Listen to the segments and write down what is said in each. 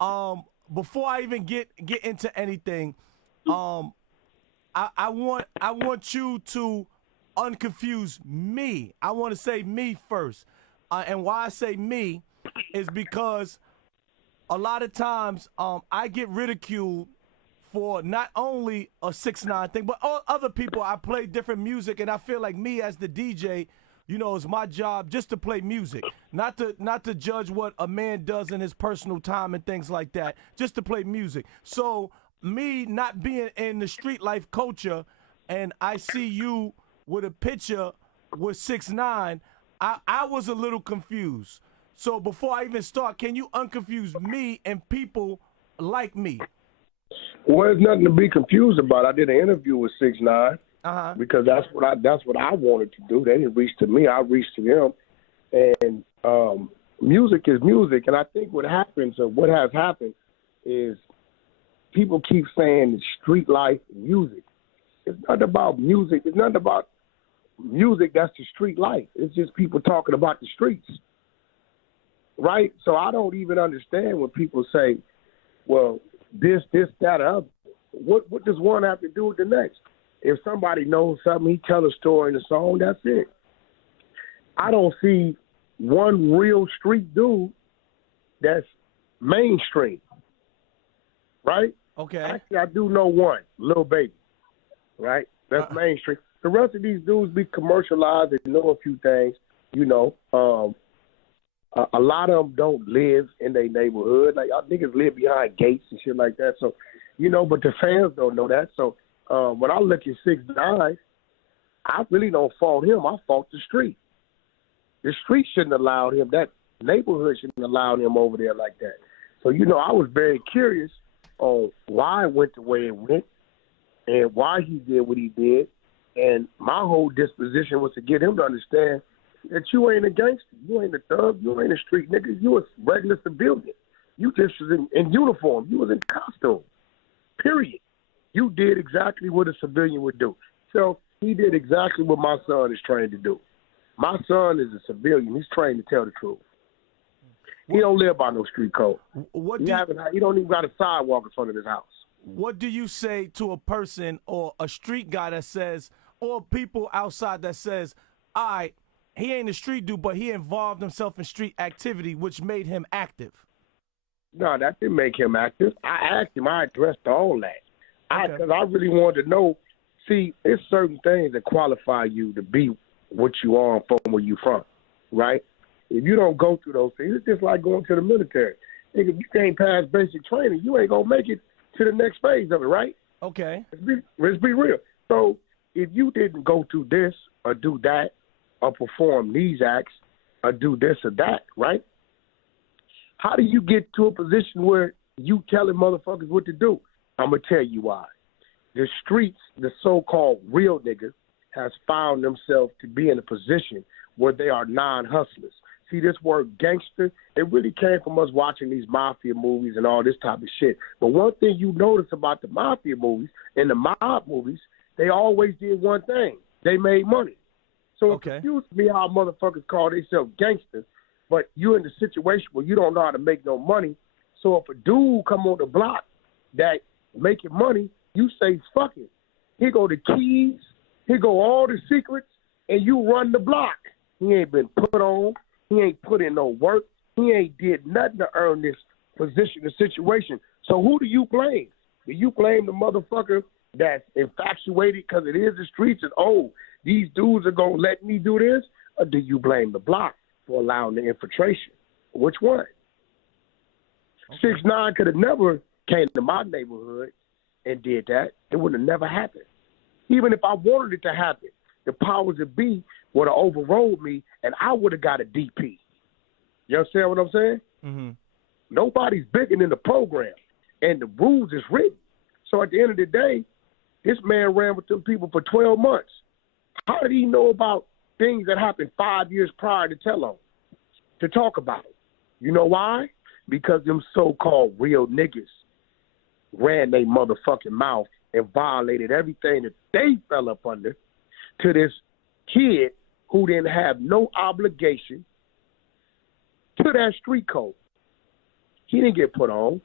Before I even get into anything, um, I want you to unconfuse me. I want to say me first, and why I say me is because a lot of times I get ridiculed for not only a 6ix9ine thing, but all other people. I play different music, and I feel like me as the DJ, it's my job just to play music, not to judge what a man does in his personal time and things like that, just to play music. So me not being in the street life culture, and I see you with a picture with 6ix9ine, I was a little confused. So before I even start, can you unconfuse me and people like me? Well, there's nothing to be confused about. I did an interview with 6ix9ine because that's what I wanted to do. They didn't reach to me; I reached to them. And music is music, and I think what happens, or what has happened, is people keep saying street life and music. It's not about music. It's not about music. That's the street life. It's just people talking about the streets, right? So I don't even understand when people say, "Well, this, that, or other." What does one have to do with the next? If somebody knows something, he tell a story in the song. That's it. I don't see one real street dude that's mainstream, right? Okay. Actually, I do know one, Lil Baby, right? That's mainstream. The rest of these dudes be commercialized and know a few things, a lot of them don't live in their neighborhood. Like, our niggas live behind gates and shit like that. So, but the fans don't know that. So when I look at 6ix9ine, I really don't fault him. I fault the street. The street shouldn't allow him. That neighborhood shouldn't allow him over there like that. So, I was very curious on why it went the way it went and why he did what he did. And my whole disposition was to get him to understand that you ain't a gangster, you ain't a thug, you ain't a street nigga, you a regular civilian. You just was in uniform, you was in costume, period. You did exactly what a civilian would do. So he did exactly what my son is trained to do. My son is a civilian. He's trained to tell the truth. He don't live by no street code. He don't even got a sidewalk in front of his house. What do you say to a person or a street guy that says, or people outside that says, all right, he ain't a street dude, but he involved himself in street activity, which made him active? No, that didn't make him active. I asked him. I addressed all that. Okay. Because I really wanted to know, see, there's certain things that qualify you to be what you are and from where you from, right? If you don't go through those things, it's just like going to the military. If you can't pass basic training, you ain't going to make it to the next phase of it, right? Okay. Let's be real. So if you didn't go through this or do that or perform these acts or do this or that, right? How do you get to a position where you telling motherfuckers what to do? I'm going to tell you why. The streets, the so-called real niggas, has found themselves to be in a position where they are non-hustlers. See, this word gangster, it really came from us watching these mafia movies and all this type of shit. But one thing you notice about the mafia movies and the mob movies, they always did one thing. They made money. So it confused me how motherfuckers call themselves gangsters, but you're in the situation where you don't know how to make no money. So if a dude come on the block that making money, you say, fuck it. Here go the keys, here go all the secrets, and you run the block. He ain't been put on. He ain't put in no work. He ain't did nothing to earn this position, the situation. So who do you blame? Do you blame the motherfucker that's infatuated because it is the streets and, oh, these dudes are going to let me do this? Or do you blame the block for allowing the infiltration? Which one? Okay. 6ix9ine could have never came to my neighborhood and did that. It would have never happened. Even if I wanted it to happen, the powers that be would have overrode me, and I would have got a DP. You understand what I'm saying? Mm-hmm. Nobody's bigger than the program, and the rules is written. So at the end of the day, this man ran with them people for 12 months. How did he know about things that happened 5 years prior to tell him, to talk about it? You know why? Because them so-called real niggas ran their motherfucking mouth and violated everything that they fell up under to this kid who didn't have no obligation to that street code. He didn't get put on.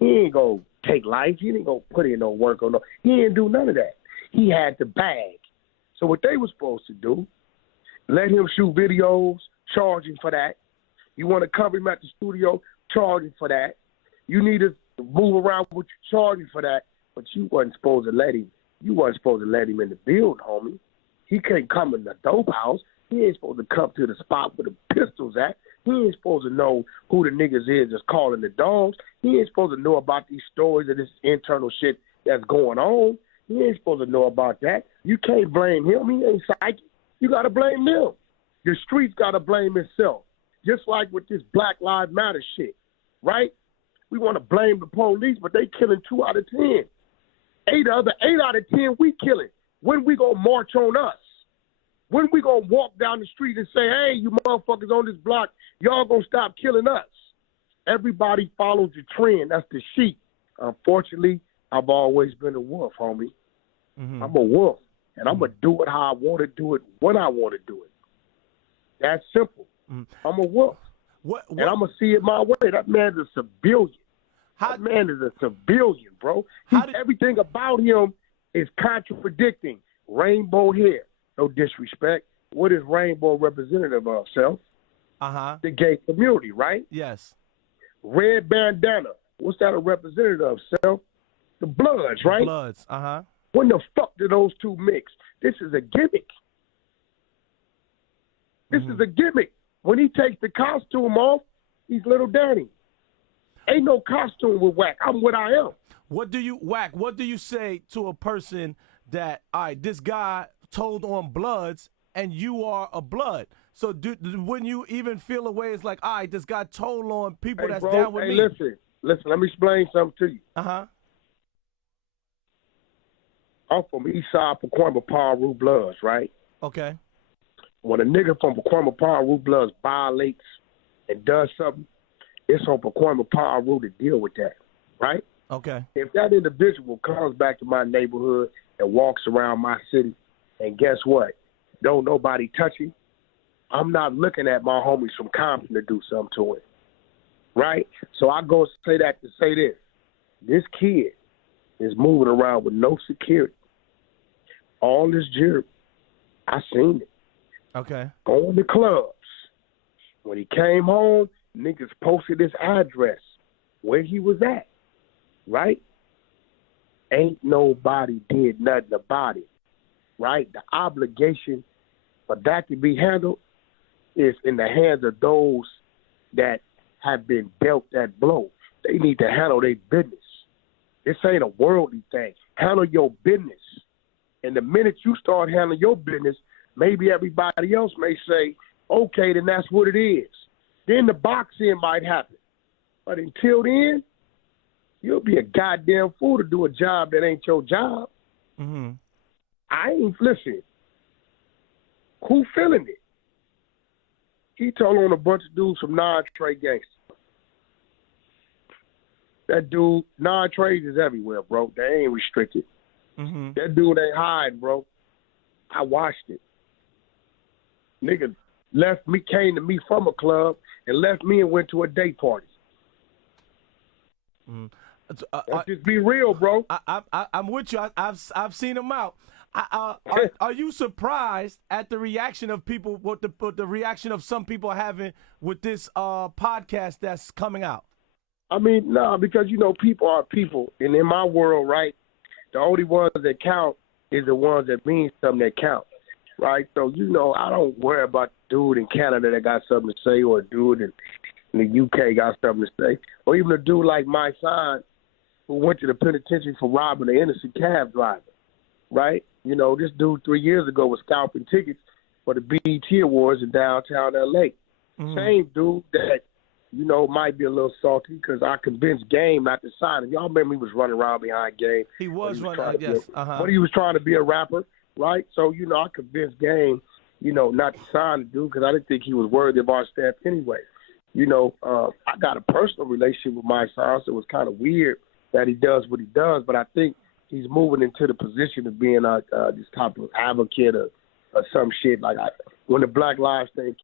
He ain't gonna take life. He ain't gonna put in no work or no. He didn't do none of that. He had the bag. So what they were supposed to do, let him shoot videos, charge him for that. You want to cover him at the studio, charge him for that. You need to move around with you, charge him for that. But you wasn't supposed to let him. You wasn't supposed to let him in the build, homie. He can't come in the dope house. He ain't supposed to come to the spot where the pistols at. He ain't supposed to know who the niggas is that's calling the dogs. He ain't supposed to know about these stories of this internal shit that's going on. He ain't supposed to know about that. You can't blame him. He ain't psychic. You got to blame them. The streets got to blame itself. Just like with this Black Lives Matter shit, right? We want to blame the police, but they killing 2 out of 10. 8 out of 10 we killing. When we going to march on us? When we going to walk down the street and say, hey, you motherfuckers on this block, y'all going to stop killing us? Everybody follows the trend. That's the sheep. Unfortunately, I've always been a wolf, homie. Mm-hmm. I'm a wolf, and I'm going to do it how I want to do it, when I want to do it. That's simple. Mm-hmm. I'm a wolf. What? And I'm going to see it my way. That man is a civilian. That man is a civilian, bro. Everything about him is contradicting. Rainbow hair. No disrespect. What is rainbow representative of, Self? The gay community, right? Yes. Red bandana. What's that a representative of, Self? The Bloods, right? Bloods, When the fuck do those two mix? This is a gimmick. This is a gimmick. When he takes the costume off, he's Little Danny. Ain't no costume with Wack. I'm what I am. Wack, what do you say to a person that, all right, this guy told on Bloods and you are a Blood? So wouldn't you even feel a way it's like, all right, this guy told on people that's bro, down with me? Listen, let me explain something to you. I'm from East Side Pacoima Paru Bloods, right? Okay. When a nigga from Pacoima Paru Bloods violates and does something, it's on Pacoima Paru to deal with that, right? Okay. If that individual comes back to my neighborhood and walks around my city, and guess what? Don't nobody touch him, I'm not looking at my homies from Compton to do something to him, right? So I go say that to say this. This kid is moving around with no security. All this jewelry, I seen it. Okay. Going to clubs. When he came home, niggas posted his address, where he was at, right? Ain't nobody did nothing about it, right? The obligation for that to be handled is in the hands of those that have been dealt that blow. They need to handle their business. This ain't a worldly thing. Handle your business. And the minute you start handling your business, maybe everybody else may say, okay, then that's what it is. Then the boxing might happen. But until then, you'll be a goddamn fool to do a job that ain't your job. Mm-hmm. I ain't listening. Who feeling it? He told on a bunch of dudes from non-trade gangsters. That dude, non-trades is everywhere, bro. They ain't restricted. Mm-hmm. That dude ain't hiding, bro. I watched it. Nigga came to me from a club and left me and went to a day party. Mm-hmm. Let's just be real, bro. I'm with you. I've seen him out. Are you surprised at the reaction of people? What the reaction of some people are having with this podcast that's coming out? I mean, no, because people are people, and in my world, right, the only ones that count is the ones that mean something that count, right? So I don't worry about the dude in Canada that got something to say, or a dude in the UK got something to say, or even a dude like my son who went to the penitentiary for robbing an innocent cab driver, right? This dude 3 years ago was scalping tickets for the BET Awards in downtown L.A. Mm-hmm. Same dude that, might be a little salty because I convinced Game not to sign him. Y'all remember he was running around behind Game. He was running, yes. But he was trying to be a rapper, right? So, I convinced Game, not to sign the dude because I didn't think he was worthy of our staff anyway. I got a personal relationship with my son, so it was kind of weird that he does what he does, but I think he's moving into the position of being this type of advocate or some shit. Like when the Black Lives thing